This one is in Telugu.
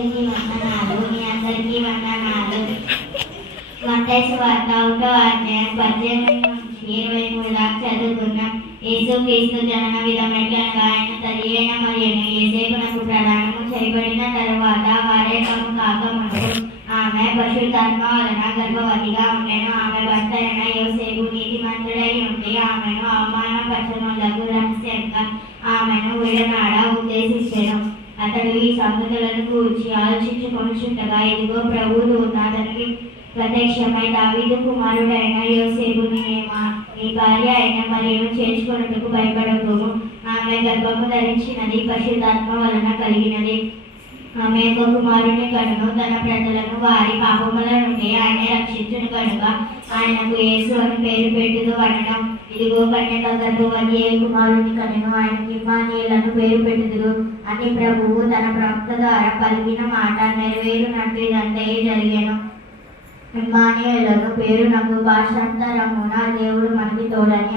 అందరికీ వందనాలు. మీ అందరికీ వందనాలు. మత్తయి సువార్త 1వ అధ్యాయం 18 నుంచి 23 దాకా చదువుకున్నాం. యేసుక్రీస్తు జనన విధం ఎట్లనగా ఆయన తల్లి అయిన మరియను యోసేపునకు ప్రదానము చేయబడిన తరువాత వారే తాము కాకముందు ఆమె పరిశుద్ధాత్మ వలన గర్భవతిగా ఉండెను. ఆమె భర్త అయిన యోసేపు నీతిమంతుడై ఉండి ఆమెను అవమానపరచనులకు రహస్యంగా ఆమెను విడనాడ ఉద్దేశించెను. అతడు ఈ సంగతులను గూర్చి ఆలోచించుకొనుచుండగా ఇదిగో ప్రభువు దూత అతనికి ప్రత్యక్షమై, దావీదు కుమారుడైన యోసేపుని నీ భార్య అయిన మరియను చేర్చుకొనుటకు భయపడకుము. ఆమె గర్భము ధరించినది పరిశుద్ధాత్మ వలన కలిగినది. ఆమె ఒక కుమారుని కనును. తన ప్రజలను వారి పాపముల నుండి ఆయన రక్షించును కనుక ఆయనకు యేసు అని పేరు పెట్టుదు అనడం. ఇదిగో కన్యక గర్భవతి ఏ కుమారుని కనును. ఆయనకి ఇమ్మానుయేలను పేరు పెట్టుదురు అని ప్రభువు తన ప్రవక్త ద్వారా పలికిన మాట నెరవేరునట్టు ఇదంతయే జరిగెను. ఇమ్మానుయేలను పేరు నాకు భాషాంతరమున దేవుడు మనకి తోడని